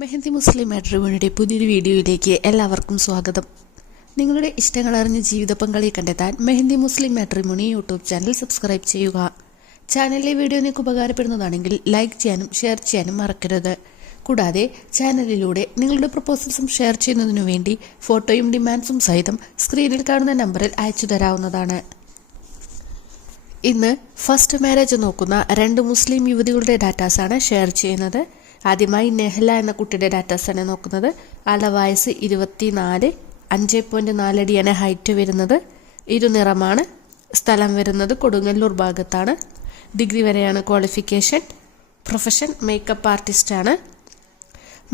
മെഹന്തി മുസ്ലിം മാട്രിമോണിയുടെ പുതിയൊരു വീഡിയോയിലേക്ക് എല്ലാവർക്കും സ്വാഗതം. നിങ്ങളുടെ ഇഷ്ടങ്ങൾ അറിഞ്ഞ് ജീവിത പങ്കാളിയെ കണ്ടെത്താൻ Mehandi Muslim matrimony YouTube channel subscribe ചെയ്യുക. ചാനലിലെ വീഡിയോ നിങ്ങൾക്ക് ഉപകാരപ്പെടുന്നതാണെങ്കിൽ ലൈക്ക് ചെയ്യാനും ഷെയർ ചെയ്യാനും മറക്കരുത്. കൂടാതെ ചാനലിലൂടെ നിങ്ങളുടെ പ്രപ്പോസൽസും ഷെയർ ചെയ്യുന്നതിനു വേണ്ടി ഫോട്ടോയും ഡിമാൻഡ്സും സഹിതം സ്ക്രീനിൽ കാണുന്ന നമ്പറിൽ അയച്ചു തരാവുന്നതാണ്. ഇന്ന് ഫസ്റ്റ് മാരേജ് നോക്കുന്ന രണ്ട് മുസ്ലിം യുവതികളുടെ ഡാറ്റാസാണ് ഷെയർ ചെയ്യുന്നത്. ആദ്യമായി നെഹ്ല എന്ന കുട്ടിയുടെ ഡാറ്റാസാണ് നോക്കുന്നത്. ആളുടെ വയസ്സ് ഇരുപത്തിനാല് അഞ്ച് പോയിന്റ് നാലടിയാണ് ഹൈറ്റ് വരുന്നത്. ഇരുനിറമാണ് സ്ഥലം വരുന്നത് കൊടുങ്ങല്ലൂർ ഭാഗത്താണ്. ഡിഗ്രി വരെയാണ് ക്വാളിഫിക്കേഷൻ. പ്രൊഫഷൻ മേക്കപ്പ് ആർട്ടിസ്റ്റാണ്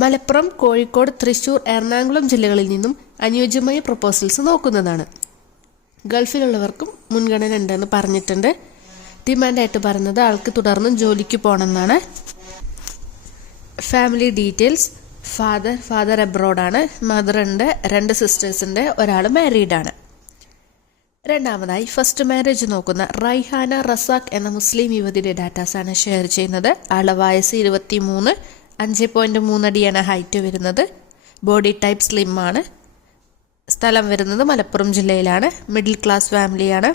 മലപ്പുറം കോഴിക്കോട് തൃശൂർ എറണാകുളം ജില്ലകളിൽ നിന്നും അനുയോജ്യമായ പ്രപ്പോസൽസ് നോക്കുന്നതാണ്. ഗൾഫിലുള്ളവർക്കും മുൻഗണന ഉണ്ടെന്ന് പറഞ്ഞിട്ടുണ്ട്. ഡിമാൻഡായിട്ട് പറയുന്നത് ആൾക്ക് തുടർന്നും ജോലിക്ക് പോകണമെന്നാണ്. ഫാമിലി ഡീറ്റെയിൽസ് ഫാദർ ഫാദർ അബ്രോഡാണ് മദർ ഉണ്ട് രണ്ട് സിസ്റ്റേഴ്സ് ഉണ്ട് ഒരാൾ മാരീഡ് ആണ്. രണ്ടാമതായി ഫസ്റ്റ് മാരേജ് നോക്കുന്ന റൈഹാന റസാഖ് എന്ന മുസ്ലിം യുവതിയുടെ ഡാറ്റാസാണ് ഷെയർ ചെയ്യുന്നത്. ആളുടെ വയസ്സ് ഇരുപത്തി മൂന്ന് അഞ്ച് പോയിന്റ് മൂന്നടിയാണ് ഹൈറ്റ് വരുന്നത്. ബോഡി ടൈപ്പ് സ്ലിം ആണ്. സ്ഥലം വരുന്നത് മലപ്പുറം ജില്ലയിലാണ്. മിഡിൽ ക്ലാസ് ഫാമിലിയാണ്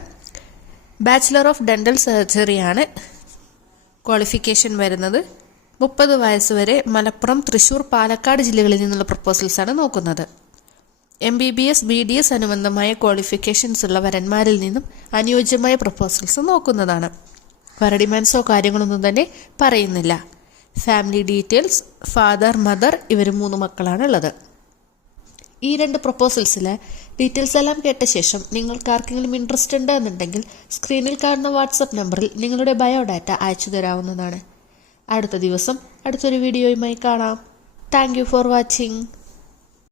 ബാച്ചിലർ ഓഫ് ഡെന്റൽ സർജറിയാണ് ക്വാളിഫിക്കേഷൻ വരുന്നത്. മുപ്പത് വയസ്സ് വരെ മലപ്പുറം തൃശൂർ പാലക്കാട് ജില്ലകളിൽ നിന്നുള്ള പ്രപ്പോസൽസാണ് നോക്കുന്നത്. M B B S B D S അനുബന്ധമായ ക്വാളിഫിക്കേഷൻസ് ഉള്ള വരന്മാരിൽ നിന്നും അനുയോജ്യമായ പ്രപ്പോസൽസ് നോക്കുന്നതാണ്. വരഡിമാൻസോ കാര്യങ്ങളൊന്നും തന്നെ പറയുന്നില്ല. ഫാമിലി ഡീറ്റെയിൽസ് ഫാദർ മദർ ഇവർ മൂന്ന് മക്കളാണ് ഉള്ളത് ഈ രണ്ട് പ്രപ്പോസൽസിലെ ഡീറ്റെയിൽസ് എല്ലാം കേട്ട ശേഷം നിങ്ങൾക്ക് ആർക്കെങ്കിലും ഇൻട്രസ്റ്റ് ഉണ്ട് എന്നുണ്ടെങ്കിൽ സ്ക്രീനിൽ കാണുന്ന വാട്സപ്പ് നമ്പറിൽ നിങ്ങളുടെ ബയോഡാറ്റ അയച്ചു തരാവുന്നതാണ് അടുത്ത ദിവസം അടുത്തൊരു വീഡിയോയുമായി കാണാം. Thank for watching